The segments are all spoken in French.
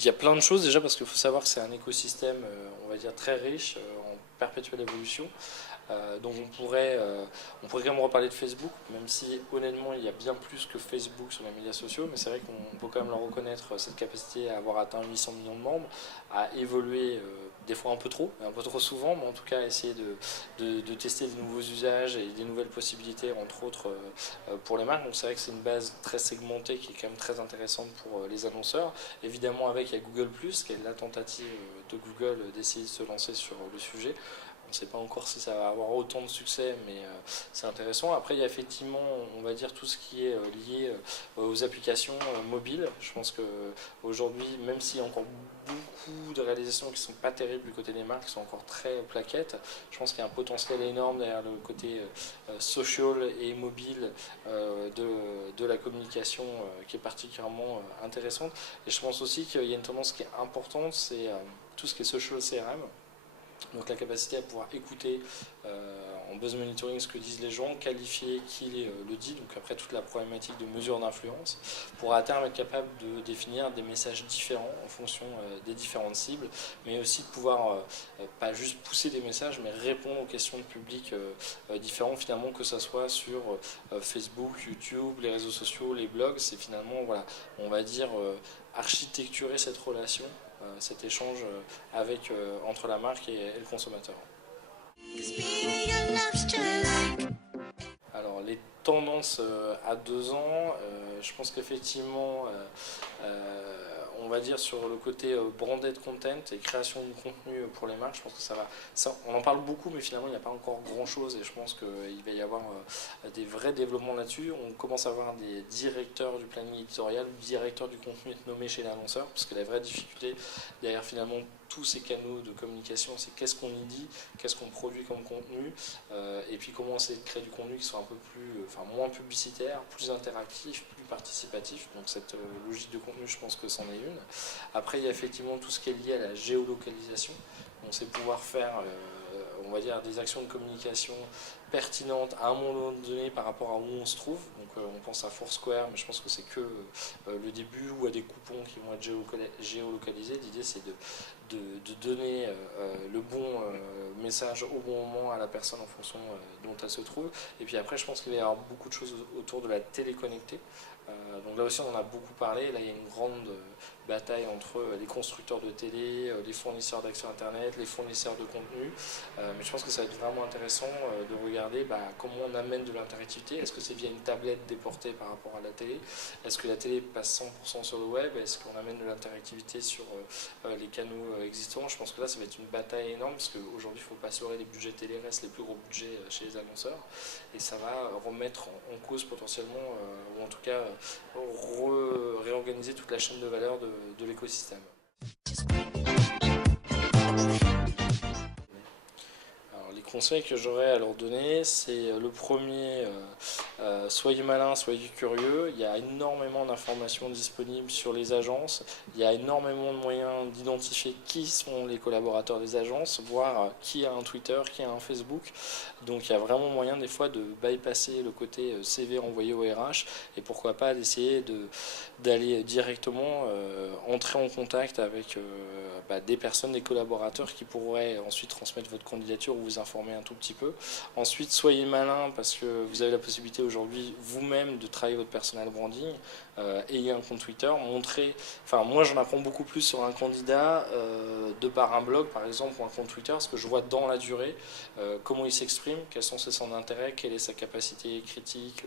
Il y a plein de choses déjà parce qu'il faut savoir que c'est un écosystème, on va dire, très riche, en perpétuelle évolution. Donc on pourrait quand même reparler de Facebook, même si honnêtement il y a bien plus que Facebook sur les médias sociaux, mais c'est vrai qu'on peut quand même leur reconnaître cette capacité à avoir atteint 800 millions de membres, à évoluer des fois un peu trop souvent, mais en tout cas essayer de tester de nouveaux usages et des nouvelles possibilités, entre autres pour les marques. Donc c'est vrai que c'est une base très segmentée qui est quand même très intéressante pour les annonceurs. Évidemment avec il y a Google+, qui est la tentative de Google d'essayer de se lancer sur le sujet. On ne sait pas encore si ça va avoir autant de succès, mais c'est intéressant. Après, il y a effectivement, on va dire, tout ce qui est lié aux applications mobiles. Je pense qu'aujourd'hui, même s'il y a encore beaucoup de réalisations qui ne sont pas terribles du côté des marques, qui sont encore très plaquettes, je pense qu'il y a un potentiel énorme derrière le côté social et mobile de la communication qui est particulièrement intéressante. Et je pense aussi qu'il y a une tendance qui est importante, c'est tout ce qui est social CRM. Donc la capacité à pouvoir écouter en buzz monitoring ce que disent les gens, qualifier qui le dit, donc après toute la problématique de mesure d'influence, pour à terme être capable de définir des messages différents en fonction des différentes cibles, mais aussi de pouvoir pas juste pousser des messages, mais répondre aux questions de public différents, finalement que ce soit sur Facebook, YouTube, les réseaux sociaux, les blogs, c'est finalement, voilà, on va dire, architecturer cette relation, cet échange entre la marque et le consommateur. Alors les tendances à 2 ans, je pense qu'effectivement, on va dire sur le côté branded content et création de contenu pour les marques, je pense que on en parle beaucoup, mais finalement il n'y a pas encore grand chose et je pense qu'il va y avoir des vrais développements là-dessus. On commence à avoir des directeurs du planning éditorial, directeurs du contenu nommés chez l'annonceur, parce que la vraie difficulté derrière finalement tous ces canaux de communication, c'est qu'est-ce qu'on y dit, qu'est-ce qu'on produit comme contenu, et puis comment essayer de créer du contenu qui soit un peu moins publicitaire, plus interactif, plus participatif. Donc cette logique de contenu, je pense que c'en est une. Après, il y a effectivement tout ce qui est lié à la géolocalisation. Donc c'est pouvoir faire, on va dire, des actions de communication pertinentes à un moment donné par rapport à où on se trouve. Donc on pense à Foursquare, mais je pense que c'est que le début, ou à des coupons qui vont être géolocalisés. L'idée c'est de donner le bon message au bon moment à la personne en fonction dont elle se trouve. Et puis après, je pense qu'il va y avoir beaucoup de choses autour de la télé connectée. Donc là aussi, on en a beaucoup parlé. Là, il y a une grande bataille entre les constructeurs de télé, les fournisseurs d'accès Internet, les fournisseurs de contenu. Mais je pense que ça va être vraiment intéressant de regarder comment on amène de l'interactivité. Est-ce que c'est via une tablette déportée par rapport à la télé? Est-ce que la télé passe 100% sur le web? Est-ce qu'on amène de l'interactivité sur les canaux existants? Je pense que là, ça va être une bataille énorme parce qu'aujourd'hui, il ne faut pas se leurrer, les budgets télé restent les plus gros budgets chez les annonceurs. Et ça va remettre en cause potentiellement, ou en tout cas réorganiser toute la chaîne de valeur de l'écosystème. Alors, les conseils que j'aurais à leur donner, c'est le premier, soyez malin, soyez curieux. Il y a énormément d'informations disponibles sur les agences. Il y a énormément de moyens d'identifier qui sont les collaborateurs des agences, voir qui a un Twitter, qui a un Facebook. Donc il y a vraiment moyen des fois de bypasser le côté CV envoyé au RH et pourquoi pas d'essayer d'aller directement entrer en contact avec des personnes, des collaborateurs qui pourraient ensuite transmettre votre candidature ou vous informer un tout petit peu. Ensuite, soyez malin parce que vous avez la possibilité aujourd'hui vous-même de travailler votre personal branding. Ayez un compte Twitter, moi j'en apprends beaucoup plus sur un candidat de par un blog par exemple ou un compte Twitter, parce que je vois dans la durée comment il s'exprime, quels sont ses centres d'intérêt, quelle est sa capacité critique,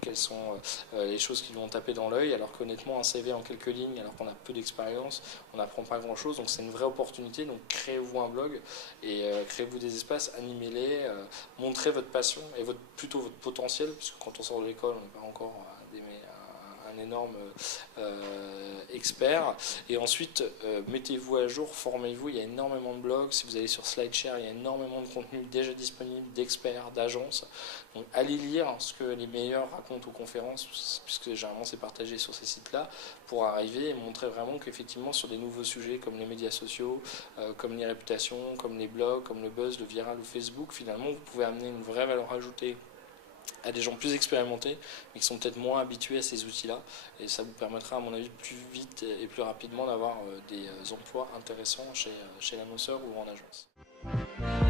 quelles sont les choses qui lui ont tapé dans l'œil, alors qu'honnêtement un CV en quelques lignes, alors qu'on a peu d'expérience, on n'apprend pas grand chose, donc c'est une vraie opportunité. Donc créez-vous un blog et créez-vous des espaces, animez-les, montrez votre passion et plutôt votre potentiel, puisque quand on sort de l'école on n'est pas encore un énorme expert. Et ensuite, mettez-vous à jour, formez-vous. Il y a énormément de blogs. Si vous allez sur SlideShare, il y a énormément de contenu déjà disponible d'experts, d'agences. Donc, allez lire ce que les meilleurs racontent aux conférences, puisque généralement c'est partagé sur ces sites-là, pour arriver et montrer vraiment qu'effectivement, sur des nouveaux sujets comme les médias sociaux, comme les réputations, comme les blogs, comme le buzz, le viral ou Facebook, finalement, vous pouvez amener une vraie valeur ajoutée à des gens plus expérimentés, mais qui sont peut-être moins habitués à ces outils-là. Et ça vous permettra, à mon avis, plus vite et plus rapidement d'avoir des emplois intéressants chez l'annonceur ou en agence.